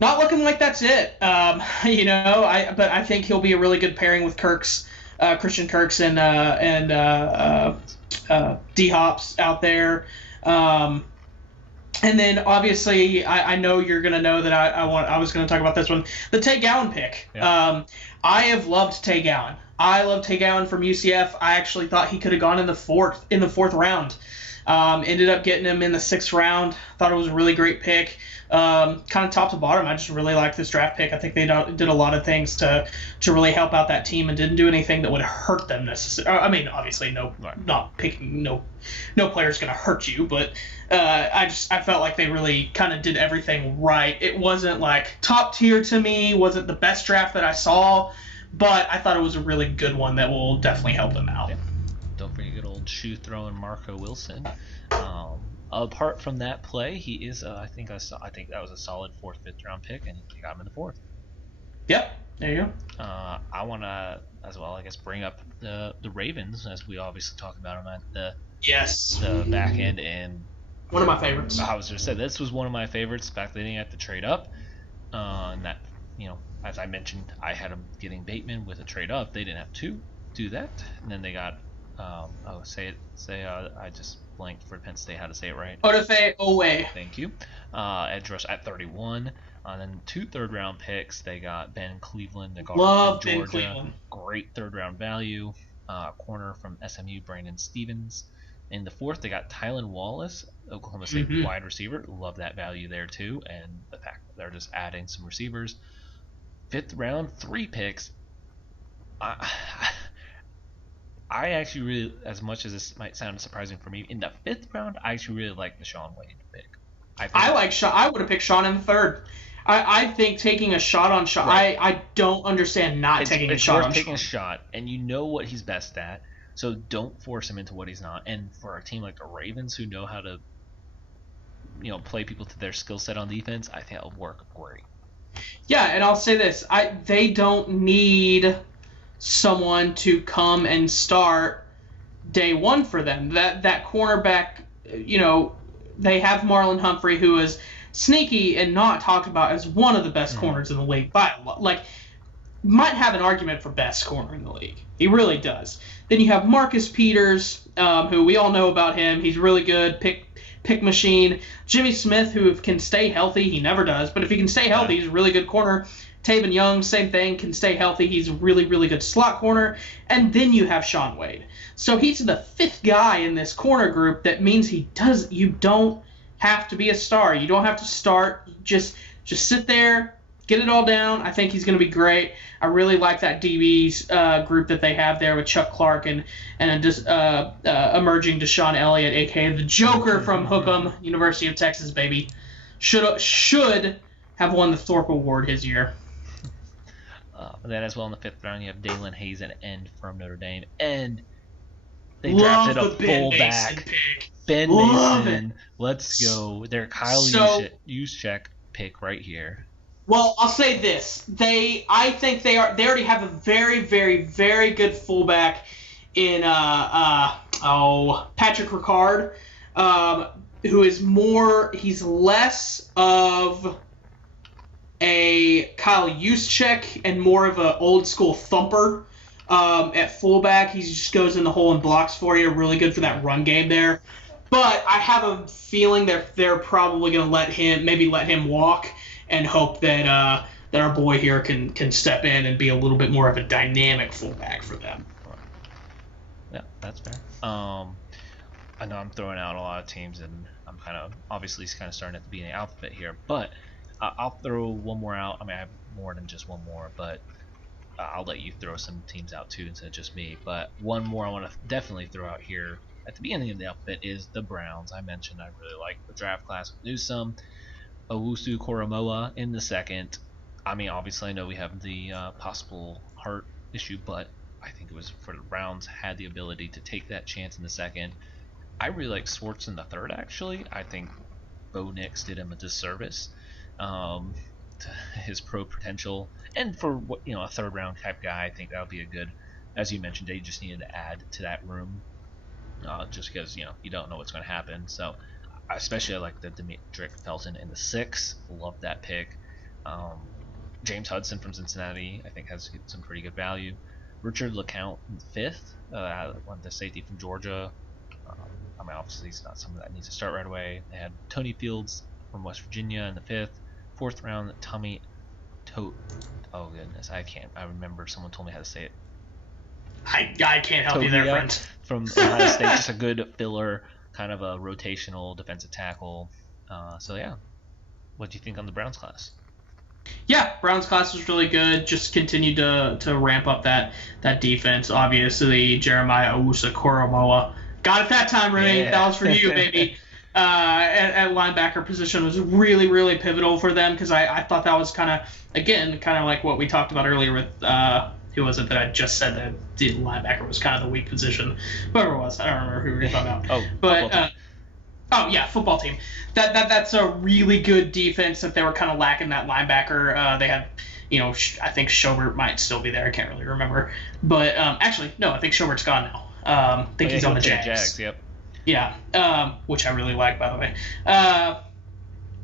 not looking like that's it. But I think he'll be a really good pairing with Christian Kirk's and D Hops out there. And then obviously I know you're gonna know that I was gonna talk about this one, the Tay Gowan pick. I have loved Tay Gowan. I love Tay Gowan from UCF. I actually thought he could have gone in the fourth round. Ended up getting him in the 6th round. Thought it was a really great pick. Kind of top to bottom, I just really like this draft pick. I think they did a lot of things to really help out that team and didn't do anything that would hurt them necessarily. I mean, obviously, no player's going to hurt you, but I felt like they really kind of did everything right. It wasn't like top tier to me, wasn't the best draft that I saw, but I thought it was a really good one that will definitely help them out. Don't forget good old shoe throwing Marco Wilson. Apart from that play, he is I think that was a solid 4th, 5th round pick, and they got him in the 4th. Yep, there you go. I want to as well, I guess, bring up the Ravens, as we obviously talk about them at the back end, and one of my favorites. I was going to say this was one of my favorites. In fact, they didn't have to trade up, and that, as I mentioned, I had them getting Bateman with a trade up. They didn't have to do that, and then they got I just blanked for Penn State how to say it right. Odafe Owe. Thank you. Edge rush at 31. And then 2 third-round picks. They got Ben Cleveland, the guard Love from Ben Georgia. Cleveland. Great third-round value. Corner from SMU, Brandon Stevens. In the 4th, they got Tylan Wallace, Oklahoma State wide receiver. Love that value there, too. And the fact that they're just adding some receivers. 5th round, 3 picks. I actually really, as much as this might sound surprising for me, in the 5th round, I actually really like the Shaun Wade pick. I like Sean. I would have picked Sean in the 3rd. I think taking a shot on Sean. Right. I don't understand taking a shot on Sean. Taking a shot, and you know what he's best at, so don't force him into what he's not. And for a team like the Ravens, who know how to, play people to their skill set on defense, I think it'll work great. Yeah, and I'll say this: they don't need someone to come and start day one for them. That cornerback, they have Marlon Humphrey, who is sneaky and not talked about as one of the best corners in the league. But might have an argument for best corner in the league. He really does. Then you have Marcus Peters, who we all know about him. He's really good, pick machine. Jimmy Smith, who can stay healthy, he never does, but if he can stay healthy, he's a really good corner. Taven Young, same thing, can stay healthy. He's a really, really good slot corner. And then you have Shaun Wade. So he's the 5th guy in this corner group. That means you don't have to be a star. You don't have to start. Just sit there, get it all down. I think he's going to be great. I really like that DBs group that they have there with Chuck Clark and just emerging Deshaun Elliott, a.k.a. the Joker from Hookham, University of Texas, baby. Should have won the Thorpe Award his year. Then as well in the 5th round, you have Dalen Hayes, an end from Notre Dame, and they drafted a fullback, Ben Mason. Let's go. Their Kyle Juszczyk pick right here. Well, I'll say this: I think they already have a very, very, very good fullback in Patrick Ricard, who is he's less of a Kyle Juszczyk and more of an old school thumper at fullback. He just goes in the hole and blocks for you. Really good for that run game there. But I have a feeling that they're probably going to let him walk and hope that our boy here can step in and be a little bit more of a dynamic fullback for them. Yeah, that's fair. I know I'm throwing out a lot of teams, and I'm obviously starting at the beginning of the alphabet here, but I'll throw one more out. I mean, I have more than just one more, but I'll let you throw some teams out too instead of just me. But one more I want to definitely throw out here at the beginning of the alphabet is the Browns. I mentioned I really like the draft class with Newsome, Owusu Koromoa in the 2nd. I mean, obviously I know we have the possible heart issue, but I think it was for the Browns had the ability to take that chance in the 2nd. I really like Swartz in the 3rd, actually. I think Bo Nix did him a disservice. To his pro potential, and for a 3rd round type guy, I think that would be a good, as you mentioned, they just needed to add to that room, just because you don't know what's going to happen. So especially I like the Demetric Felton in the 6th. Love that pick. James Hudson from Cincinnati, I think, has some pretty good value. Richard LeCount in the 5th, the safety from Georgia. I mean, obviously he's not someone that needs to start right away. They had Tony Fields from West Virginia in the 5th. 4th round, Tommy Tote. Oh goodness, I remember someone told me how to say it. I can't help you there, friend. From Ohio State, just a good filler, kind of a rotational defensive tackle. So yeah, what do you think on the Browns class? Yeah, Browns class was really good. Just continued to ramp up that defense. Obviously, Jeremiah Owusu-Koramoah got it that time, Renee. Yeah. That was for you, baby. At linebacker position was really, really pivotal for them because I thought that was kind of like what we talked about earlier with who was it that I just said that the linebacker was kind of the weak position? Whoever it was, I don't remember who we were talking about. Football team. That's a really good defense that they were kind of lacking that linebacker. They had, I think Schobert might still be there. I can't really remember, but actually no, I think Schobert's gone now. I think he's on the Jags. Yep. Yeah, which I really like, by the way.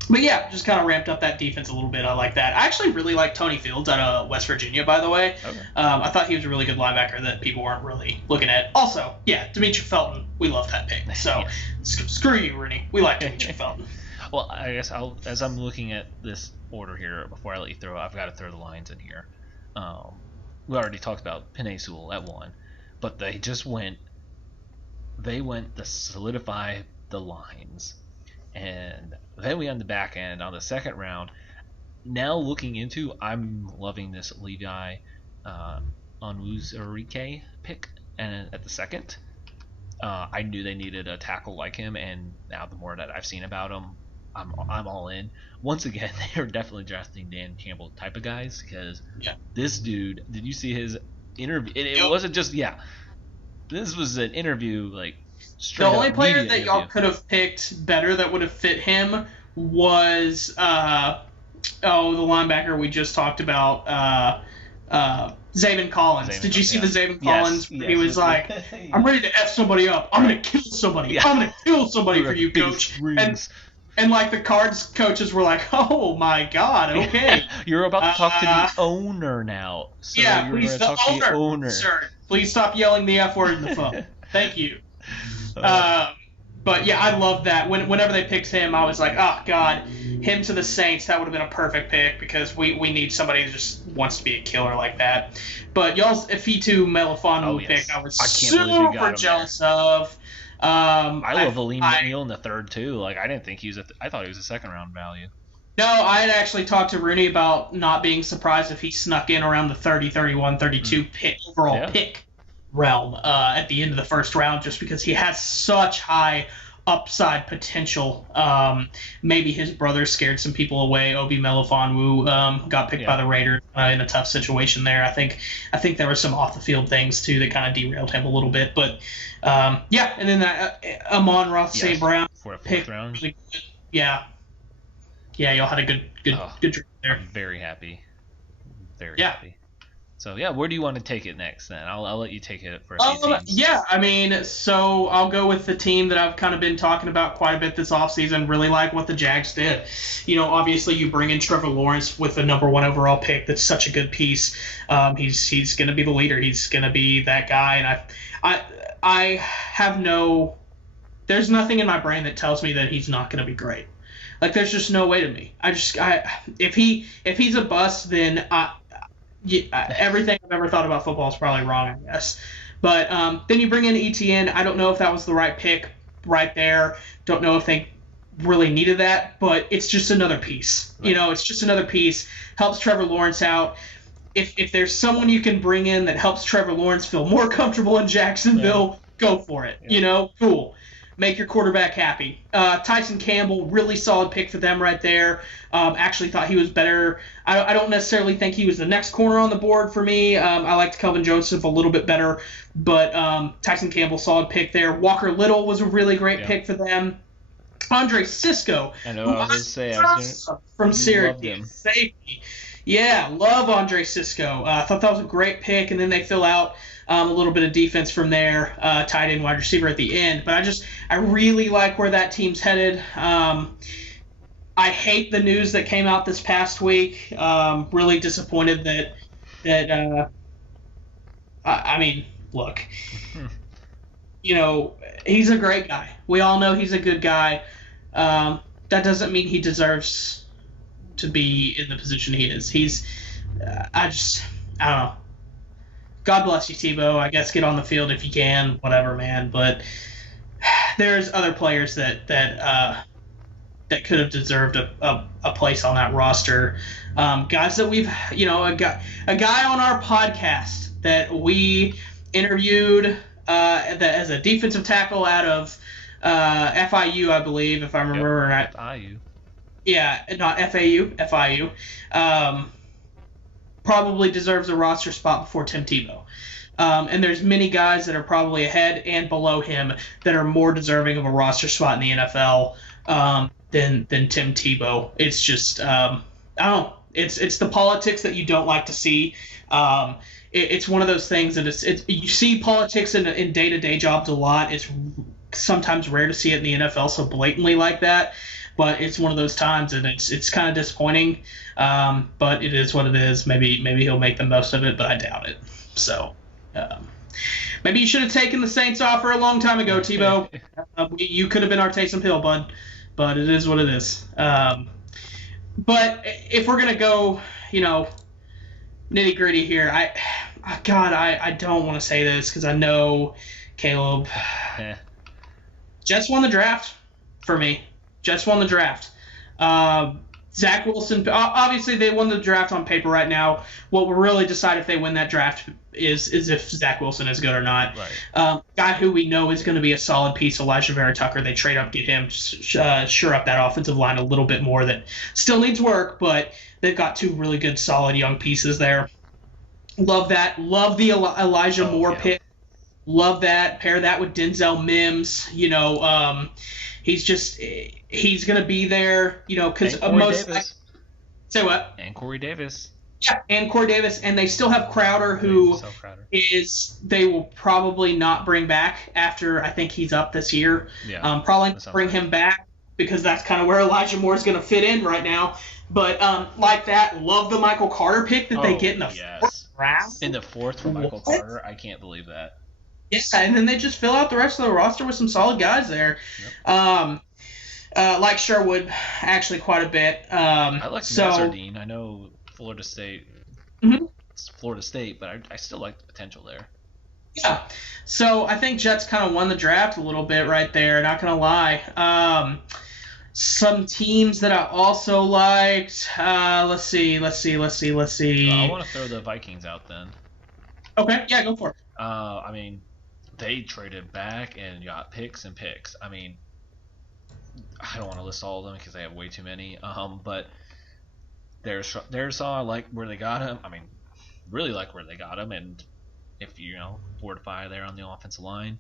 But yeah, just kind of ramped up that defense a little bit. I like that. I actually really like Tony Fields out of West Virginia, by the way. Okay. I thought he was a really good linebacker that people weren't really looking at. Also, yeah, Demetri Felton, we love that pick. So yeah. Screw you, Rooney. We like Demetri Felton. Well, I guess as I'm looking at this order here, before I let you throw, I've got to throw the Lions in here. We already talked about Penei Sewell at 1, but they went to solidify the lines. And then we on the back end on the second round. Now looking into, I'm loving this Levi Onwuzurike pick, and at the second, I knew they needed a tackle like him, and now the more that I've seen about him, I'm all in. Once again, they are definitely drafting Dan Campbell type of guys, because this dude, did you see his interview? It wasn't just this was an interview like. The only player that y'all could have picked better that would have fit him was the linebacker we just talked about, Zavon Collins. Did you see the Zavon Collins? Yes, he was like, "I'm ready to F somebody up. I'm gonna kill somebody. I'm gonna kill somebody for you, coach." And like the Cards coaches were like, "Oh my God, okay." You're about to talk to the owner now. So yeah, please, the owner, sir. Please stop yelling the F word in the phone. Thank you. But yeah, I love that. Whenever they picked him, I was like, oh God, him to the Saints, that would have been a perfect pick, because we need somebody that just wants to be a killer like that. But y'all's Ifitu Melifonwu pick, I was super jealous of. I love Aleem McNeil in the third too. Like, I didn't think I thought he was a second round value. No, I had actually talked to Rooney about not being surprised if he snuck in around the 30, 31, 32 overall pick realm at the end of the first round, just because he has such high upside potential. Maybe his brother scared some people away. Obi Melifonwu got picked by the Raiders in a tough situation there. I think there were some off the field things too that kind of derailed him a little bit. But and then that Amon-Ra St. Brown for a fourth pick, round. really good. Yeah, y'all had a good draft there. I'm very happy. Very happy. So, where do you want to take it next, then? I'll let you take it for a few teams. Yeah, I mean, so I'll go with the team that I've kind of been talking about quite a bit this offseason. Really like what the Jags did. Obviously you bring in Trevor Lawrence with the number 1 overall pick. That's such a good piece. He's going to be the leader. He's going to be that guy. And I have there's nothing in my brain that tells me that he's not going to be great. Like, there's just no way to me. If he's a bust, then everything I've ever thought about football is probably wrong, I guess. But then you bring in ETN. I don't know if that was the right pick right there. Don't know if they really needed that, but it's just another piece. Right. It's just another piece. Helps Trevor Lawrence out. If there's someone you can bring in that helps Trevor Lawrence feel more comfortable in Jacksonville, go for it. Yeah. Cool. Make your quarterback happy. Tyson Campbell, really solid pick for them right there. Actually thought he was better. I don't necessarily think he was the next corner on the board for me. I liked Kelvin Joseph a little bit better, but Tyson Campbell, solid pick there. Walker Little was a really great pick for them. Andre Cisco, I know, I was going to say, from Syracuse, safety. Yeah, love Andre Cisco. I thought that was a great pick, and then they fill out a little bit of defense from there, tight end, wide receiver at the end. But I really like where that team's headed. I hate the news that came out this past week. Really disappointed that I mean, look, he's a great guy. We all know he's a good guy. That doesn't mean he deserves to be in the position he is. I don't know. God bless you, Tebow. I guess get on the field if you can, whatever, man. But there's other players that could have deserved a place on that roster. Guys that we've, a guy on our podcast that we interviewed that as a defensive tackle out of FIU, I believe, if I remember right. FIU. Yeah, not FAU, FIU. probably deserves a roster spot before Tim Tebow. And there's many guys that are probably ahead and below him that are more deserving of a roster spot in the NFL than Tim Tebow. It's just I don't know. It's the politics that you don't like to see. It's one of those things that it's you see politics in day-to-day jobs a lot. It's sometimes rare to see it in the NFL so blatantly like that. But it's one of those times, and it's kind of disappointing. But it is what it is. Maybe he'll make the most of it, but I doubt it. So maybe you should have taken the Saints offer a long time ago, Tebow. You could have been our Taysom Hill, bud. But it is what it is. But if we're gonna go, nitty gritty here, I don't want to say this because I know Caleb. Jets won the draft for me. Jets won the draft. Zach Wilson, obviously they won the draft on paper right now. What will really decide if they win that draft is if Zach Wilson is good or not. Right. Guy who we know is going to be a solid piece, Elijah Vera Tucker. They trade up, get him, sure up that offensive line a little bit more. That still needs work, but they've got two really good, solid young pieces there. Love that. Love the Elijah Moore pick. Love that. Pair that with Denzel Mims. He's going to be there, because most. Say what? And Corey Davis. Yeah, and Corey Davis, and they still have Crowder, who they will probably not bring back after I think he's up this year. Yeah, probably not bring him back because that's kind of where Elijah Moore is going to fit in right now. But like that, love the Michael Carter pick that they get in the fourth round. In the fourth for Michael Carter, I can't believe that. Yeah, and then they just fill out the rest of the roster with some solid guys there. Yep. Like Sherwood, actually quite a bit. I like Nazardine. I know Florida State. Mm-hmm. It's Florida State, but I still like the potential there. Yeah. So I think Jets kind of won the draft a little bit right there. Not gonna lie. Some teams that I also liked. Let's see. I want to throw the Vikings out then. Okay. Yeah, go for it. I mean, they traded back and got picks and picks. I mean, I don't want to list all of them because they have way too many. But there's I like where they got him. I mean, really like where they got him, and if fortify there on the offensive line,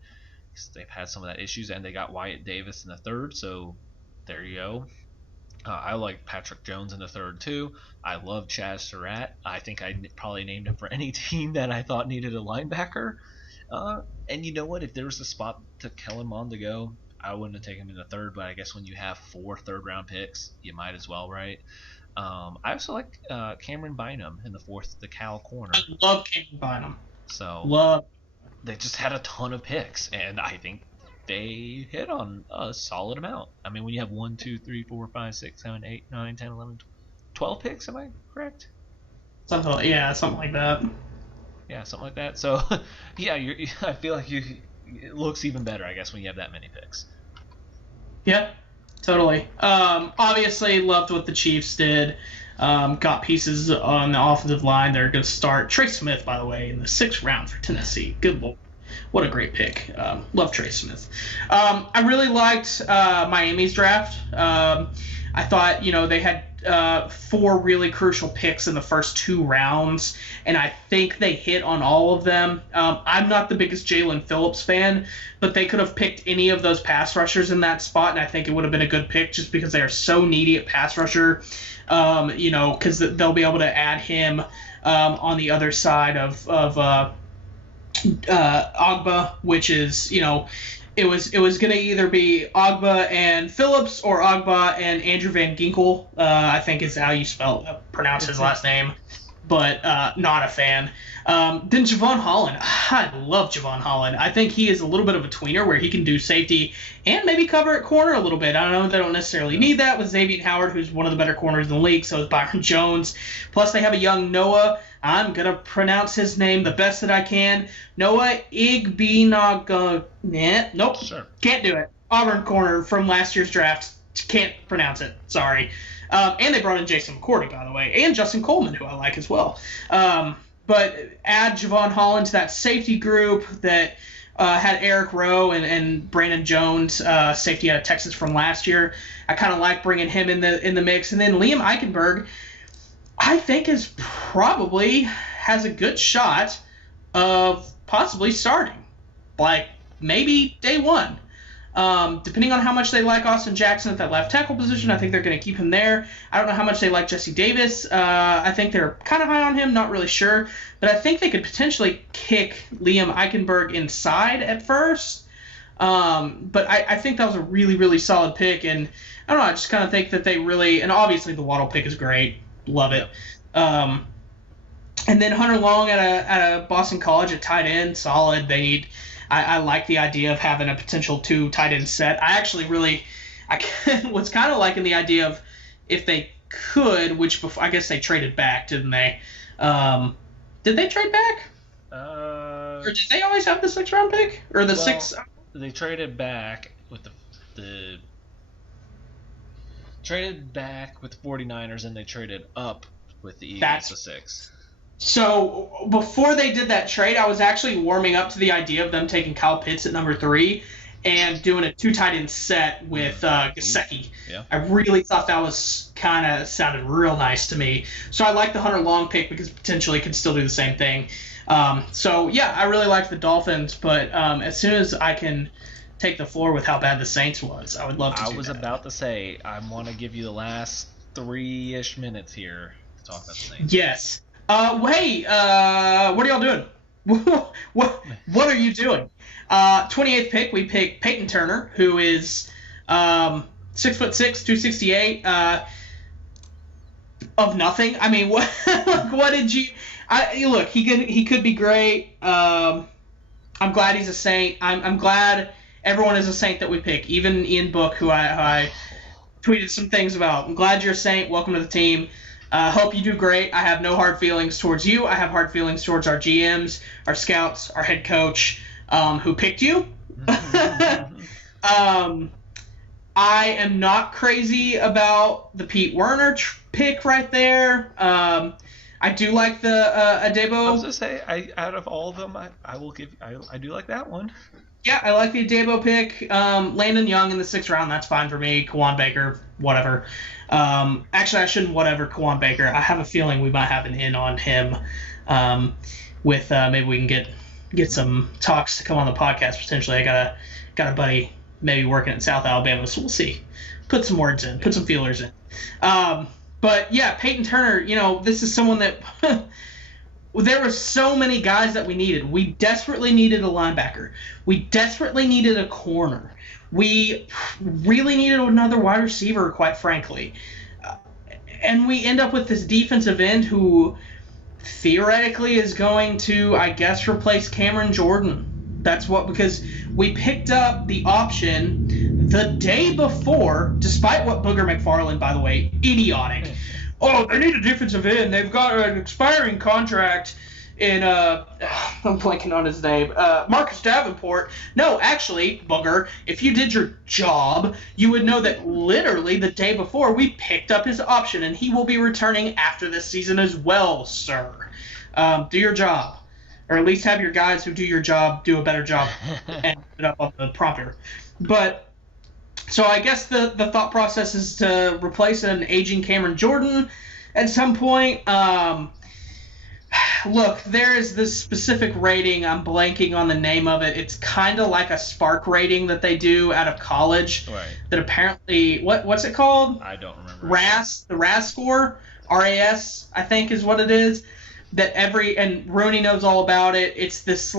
because they've had some of that issues, and they got Wyatt Davis in the third, so there you go. I like Patrick Jones in the third too. I love Chaz Surratt. I think I'd probably named him for any team that I thought needed a linebacker. And you know what? If there was a spot to Kellen Mond to go, I wouldn't have taken him in the third. But I guess when you have 4 third-round picks, you might as well, right? I also like Cameron Bynum in the fourth, the Cal corner. I love Cameron Bynum. So they just had a ton of picks, and I think they hit on a solid amount. I mean, when you have 1, 2, 3, 4, 5, 6, 7, 8, 9, 10, 11, 12 picks, am I correct? Something like that. Yeah, something like that. So, yeah, I feel like it looks even better, I guess, when you have that many picks. Yeah, totally. Obviously, loved what the Chiefs did. Got pieces on the offensive line. They're going to start Trey Smith, by the way, in the 6th round for Tennessee. Good lord. What a great pick. Love Trey Smith. I really liked Miami's draft. I thought, they had 4 really crucial picks in the first 2 rounds, and I think they hit on all of them. I'm not the biggest Jalen Phillips fan, but they could have picked any of those pass rushers in that spot, and I think it would have been a good pick just because they are so needy at pass rusher, because they'll be able to add him on the other side of Ogba, which is, it was going to either be Ogba and Phillips or Ogba and Andrew Van Ginkel, I think is how you pronounce his last name, but not a fan. Then Javon Holland. I love Javon Holland. I think he is a little bit of a tweener where he can do safety and maybe cover at corner a little bit. I don't know. They don't necessarily need that with Xavier Howard, who's one of the better corners in the league. So is Byron Jones. Plus they have a young Noah. I'm going to pronounce his name the best that I can. Noah Igbinoghene. Nope. Sure. Can't do it. Auburn corner from last year's draft. Can't pronounce it. Sorry. And they brought in Jason McCourty, by the way, and Justin Coleman, who I like as well. But add Javon Holland to that safety group that had Eric Rowe and Brandon Jones, safety out of Texas from last year. I kind of like bringing him in the mix. And then Liam Eichenberg, I think has a good shot of possibly starting, like maybe day one. Depending on how much they like Austin Jackson at that left tackle position, I think they're going to keep him there. I don't know how much they like Jesse Davis. I think they're kind of high on him, not really sure. But I think they could potentially kick Liam Eichenberg inside at first. But I think that was a really, really solid pick. And I don't know, I just kind of think that they really – and obviously the Waddle pick is great. Love it. And then Hunter Long at a Boston College at tight end, solid. They need – I like the idea of having a potential 2 tight end set. I actually really was kind of liking the idea of if they could, which I guess they traded back, didn't they? Did they trade back? Or did they always have the 6th round pick or the 6th? They traded back with the traded back with the 49ers, and they traded up with the Eagles to 6. So before they did that trade, I was actually warming up to the idea of them taking Kyle Pitts at number 3 and doing a 2 tight end set with Gesicki. Yeah. I really thought that was kind of sounded real nice to me. So I like the Hunter Long pick because potentially could still do the same thing. So yeah, I really liked the Dolphins, but as soon as I can take the floor with how bad the Saints was, I would love to do that. I was about to say, I want to give you the last 3-ish minutes here to talk about the Saints. Yes. Hey, what are y'all doing? What are you doing? 28th pick, we pick Peyton Turner, who is 6'6", 268. Of nothing. I mean, what did you? Look, he could be great. I'm glad he's a Saint. I'm glad everyone is a Saint that we pick. Even Ian Book, who I tweeted some things about. I'm glad you're a Saint. Welcome to the team. Hope you do great. I have no hard feelings towards you. I have hard feelings towards our GMs, our scouts, our head coach, who picked you. I am not crazy about the Pete Werner pick right there. I do like the Adebo. I was just say, out of all of them, I do like that one. Yeah, I like the Adebo pick. Landon Young in the 6th round, that's fine for me. Kawan Baker, whatever. Actually, I shouldn't whatever Kawan Baker. I have a feeling we might have an in on him. With maybe we can get some talks to come on the podcast potentially. I got a buddy maybe working in South Alabama, so we'll see. Put some words in, put some feelers in. But yeah, Peyton Turner, this is someone that there were so many guys that we needed. We desperately needed a linebacker. We desperately needed a corner. We really needed another wide receiver, quite frankly. And we end up with this defensive end who theoretically is going to, I guess, replace Cameron Jordan. That's because we picked up the option the day before, despite what Booger McFarland, by the way, idiotic. Oh, they need a defensive end. They've got an expiring contract in, I'm blanking on his name, Marcus Davenport. No, actually, Booger, if you did your job, you would know that literally the day before we picked up his option, and he will be returning after this season as well, sir. Do your job. Or at least have your guys who do your job do a better job and put it up on the prompter. But so I guess the thought process is to replace an aging Cameron Jordan at some point. Look, there is this specific rating. I'm blanking on the name of it. It's kind of like a Spark rating that they do out of college. Right. That apparently what's it called? I don't remember. The RAS score, RAS, I think is what it is. And Rooney knows all about it. It's this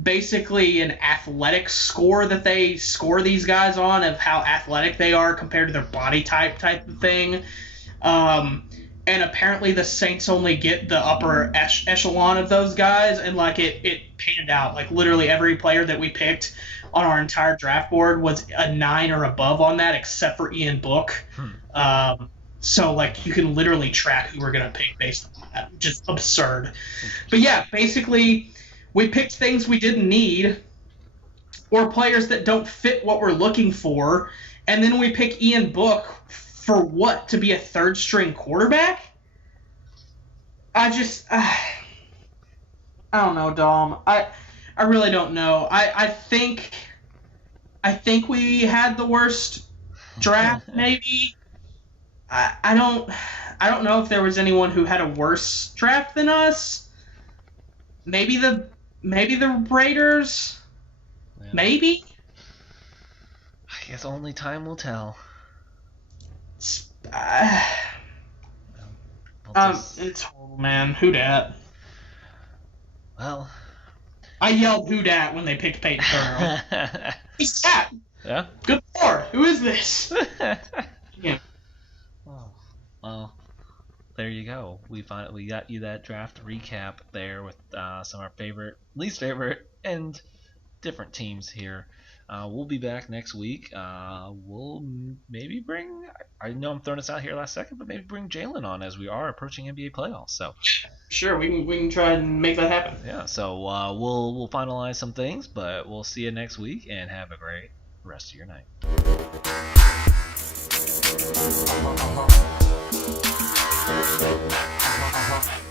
basically an athletic score that they score these guys on of how athletic they are compared to their body type of thing. And apparently the Saints only get the upper echelon of those guys, and it panned out. Literally every player that we picked on our entire draft board was a 9 or above on that, except for Ian Book. So you can literally track who we're gonna pick based on that. Just absurd. But yeah, basically we picked things we didn't need or players that don't fit what we're looking for, and then we pick Ian Book for what? To be a third string quarterback? I don't know, Dom. I really don't know. I think we had the worst draft maybe. I I don't know if there was anyone who had a worse draft than us. Maybe the Raiders. Yeah. Maybe. I guess only time will tell. It's horrible, man. Who dat? Well, I yelled "Who dat" when they picked Peyton Turner. Who's that? Yeah. Good Lord, who is this? Yeah. Oh, well, there you go. We got you that draft recap there with some of our favorite, least favorite, and different teams here. We'll be back next week. We'll maybe bring. I know I'm throwing this out here last second, but maybe bring Jalen on as we are approaching NBA playoffs. So Sure, we can try and make that happen. yeah. So we'll finalize some things, but we'll see you next week and have a great rest of your night. Uh-huh.